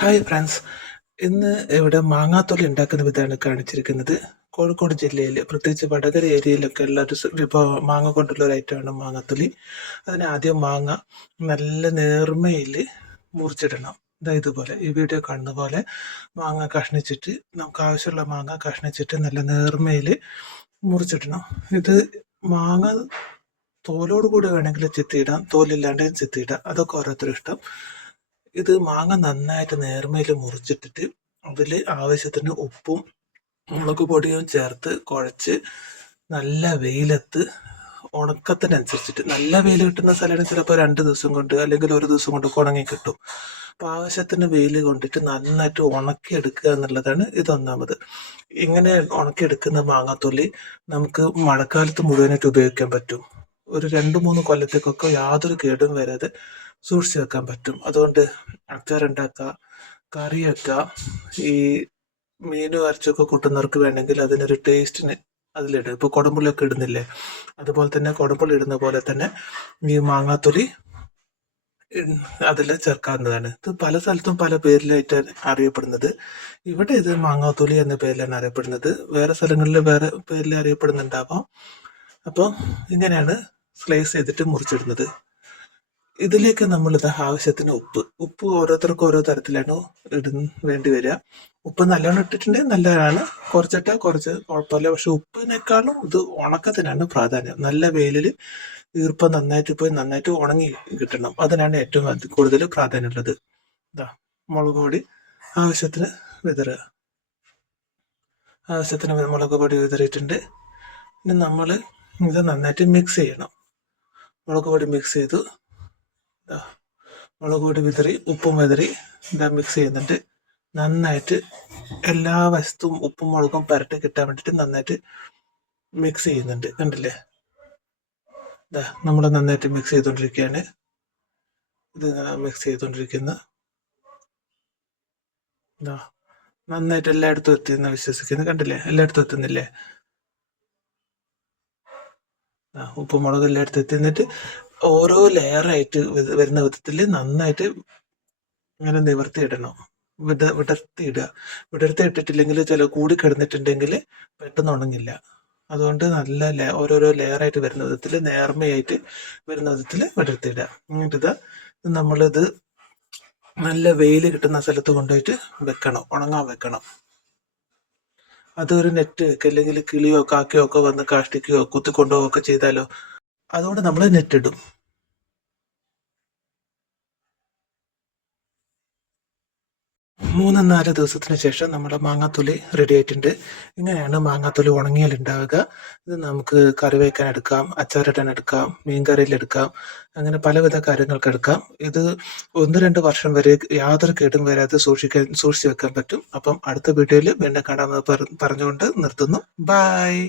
Hi friends ഇന്ന് ഇവിടെ മാങ്ങാത്തൊലി ഉണ്ടാക്കുന്ന വിധമാണ് കാണിച്ചിരിക്കുന്നത്. കോഴിക്കോട് ജില്ലയിൽ പ്രത്യേകിച്ച് വടകര ഏരിയയിലൊക്കെ ഉള്ള ഒരു വിഭവം മാങ്ങ കൊണ്ടുള്ള ഒരു ഐറ്റമാണ് മാങ്ങാത്തൊലി. അതിന് ആദ്യം മാങ്ങ നല്ല നേർമയിൽ മുറിച്ചിടണം. ഇതാ ഇതുപോലെ ഈ വീഡിയോ കാണുന്ന പോലെ മാങ്ങ കഷ്ണിച്ചിട്ട് നമുക്ക് ആവശ്യമുള്ള മാങ്ങ കഷ്ണിച്ചിട്ട് നല്ല നേർമയിൽ മുറിച്ചിടണം. ഇത് മാങ്ങ തോലോട് കൂടി വേണമെങ്കിൽ ചെത്തിയിടാം തോലില്ലാണ്ടെയും ചെത്തിയിടാം. അതൊക്കെ ഓരോരുത്തരും ഇഷ്ടം. ഇത് മാങ്ങ നന്നായിട്ട് നേർമയിൽ മുറിച്ചിട്ടിട്ട് അതിൽ ആവശ്യത്തിന് ഉപ്പും മുളക് പൊടിയും ചേർത്ത് കുഴച്ച് നല്ല വെയിലത്ത് ഉണക്കത്തിനനുസരിച്ചിട്ട് നല്ല വെയിൽ കിട്ടുന്ന സ്ഥലമാണ് ചിലപ്പോൾ രണ്ട് ദിവസം കൊണ്ട് അല്ലെങ്കിൽ ഒരു ദിവസം കൊണ്ട് ഉണങ്ങി കിട്ടും. അപ്പോൾ ആവശ്യത്തിന് വെയിൽ കൊണ്ടിട്ട് നന്നായിട്ട് ഉണക്കിയെടുക്കുക എന്നുള്ളതാണ് ഇതൊന്നാമത് ഇങ്ങനെ ഉണക്കിയെടുക്കുന്ന മാങ്ങാത്തൊലി നമുക്ക് മഴക്കാലത്ത് മുഴുവനായിട്ട് ഉപയോഗിക്കാൻ പറ്റും. ഒരു രണ്ട് മൂന്ന് കൊല്ലത്തേക്കൊക്കെ യാതൊരു കേടും വരാതെ സൂക്ഷിച്ചു വെക്കാൻ പറ്റും. അതുകൊണ്ട് അച്ചാറുണ്ടാക്കുക കറി വെക്കുക ഈ മീനും ഇറച്ചിയൊക്കെ കൂട്ടുന്നവർക്ക് വേണമെങ്കിൽ അതിനൊരു ടേസ്റ്റിന് അതിലിടും ഇപ്പോൾ കുടമ്പുള്ളിയൊക്കെ ഇടുന്നില്ലേ? അതുപോലെ തന്നെ കുടമ്പുള്ളി ഇടുന്ന പോലെ തന്നെ ഈ മാങ്ങാത്തൊലി അതിൽ ചേർക്കാവുന്നതാണ്. ഇത് പല സ്ഥലത്തും പല പേരിലായിട്ട് അറിയപ്പെടുന്നത്. ഇവിടെ ഇത് മാങ്ങാത്തൊലി എന്ന പേരിലാണ് അറിയപ്പെടുന്നത്. വേറെ സ്ഥലങ്ങളിൽ വേറെ പേരിൽ അറിയപ്പെടുന്നുണ്ടാവാം. അപ്പോൾ ഇങ്ങനെയാണ് സ്ലൈസ് ചെയ്തിട്ട് മുറിച്ചിടുന്നത്. ഇതിലേക്ക് നമ്മൾ ഇത് ആവശ്യത്തിന് ഉപ്പ്. ഉപ്പ് ഓരോരുത്തർക്കും ഓരോ തരത്തിലാണ് ഇടുന്ന വേണ്ടി വരിക. ഉപ്പ് നല്ലോണം ഇട്ടിട്ടുണ്ടെങ്കിൽ നല്ലതാണ്. കുറച്ചിട്ടാൽ കുറച്ച് കുഴപ്പമില്ല. പക്ഷെ ഉപ്പിനേക്കാളും ഇത് ഉണക്കത്തിനാണ് പ്രാധാന്യം. നല്ല വെയിലിൽ ഈർപ്പം നന്നായിട്ട് പോയി നന്നായിട്ട് ഉണങ്ങി കിട്ടണം. അതിനാണ് ഏറ്റവും കൂടുതൽ പ്രാധാന്യമുള്ളത്. ഇതാ മുളക് പൊടി ആവശ്യത്തിന് വിതറുക. ആവശ്യത്തിന് മുളക് പൊടി വിതറിയിട്ടുണ്ട്. ഇനി നമ്മൾ ഇത് നന്നായിട്ട് മിക്സ് ചെയ്യണം. മുളക് പൊടി മിക്സ് ചെയ്തു. മുളക് പൊടി വിതറി ഉപ്പും വിതറി ഇതാ മിക്സ് ചെയ്യുന്നുണ്ട്. നന്നായിട്ട് എല്ലാ വശത്തും ഉപ്പും മുളകും പരട്ടി കിട്ടാൻ വേണ്ടിയിട്ട് നന്നായിട്ട് മിക്സ് ചെയ്യുന്നുണ്ട്. കണ്ടില്ലേ? ഇതാ നമ്മൾ നന്നായിട്ട് മിക്സ് ചെയ്തുകൊണ്ടിരിക്കുകയാണ് ഇത് മിക്സ് ചെയ്തുകൊണ്ടിരിക്കുന്ന നന്നായിട്ട് എല്ലായിടത്തും എത്തിയെന്ന് വിശ്വസിക്കുന്നു. കണ്ടില്ലേ? എല്ലായിടത്തും എത്തുന്നില്ലേ? ആ ഉപ്പും മുളകും എല്ലായിടത്തും എത്തിന്നിട്ട് ഓരോ ലെയറായിട്ട് വരുന്ന വിധത്തിൽ നന്നായിട്ട് ഇങ്ങനെ നിവർത്തിയിടണം. വിട വിടർത്തിയിടുക. വിടർത്തി ഇട്ടിട്ടില്ലെങ്കിൽ ചില കൂടി കിടന്നിട്ടുണ്ടെങ്കിൽ പെട്ടെന്ന് ഉണങ്ങില്ല. അതുകൊണ്ട് നല്ല ലേ ഓരോരോ ലെയറായിട്ട് വരുന്ന വിധത്തിൽ നേർമയായിട്ട് വരുന്ന വിധത്തിൽ വിടർത്തിയിടുക. എന്നിട്ടിത് നമ്മളിത് നല്ല വെയിൽ കിട്ടുന്ന സ്ഥലത്ത് കൊണ്ടുപോയിട്ട് വെക്കണം. ഉണങ്ങാൻ വെക്കണം. അതൊരു നെറ്റ് വെക്കുക അല്ലെങ്കിൽ കിളിയോ കാക്കയോ ഒക്കെ വന്ന് കാഷ്ടിക്കുകയോ കുത്തിക്കൊണ്ടോ ഒക്കെ ചെയ്താലോ അതുകൊണ്ട് നമ്മൾ നെറ്റ് ഇടും. മൂന്ന് നാല് ദിവസത്തിന് ശേഷം നമ്മുടെ മാങ്ങാത്തൊലി റെഡി ആയിട്ടുണ്ട്. ഇങ്ങനെയാണ് മാങ്ങാത്തൊലി ഉണങ്ങിയാൽ ഉണ്ടാവുക ഇത് നമുക്ക് കറി വയ്ക്കാൻ എടുക്കാം അച്ചാറിടാൻ എടുക്കാം മീൻകറിയിലെടുക്കാം അങ്ങനെ പലവിധ കാര്യങ്ങൾക്ക് എടുക്കാം. ഇത് ഒന്ന് രണ്ട് വർഷം വരെ യാതൊരു കേടും വരാതെ സൂക്ഷിക്കാൻ സൂക്ഷിച്ചു വെക്കാൻ പറ്റും. അപ്പം അടുത്ത വീഡിയോയിൽ വീണ്ടും കാണാമെന്ന് പറ- പറഞ്ഞുകൊണ്ട് നിർത്തുന്നു. ബൈ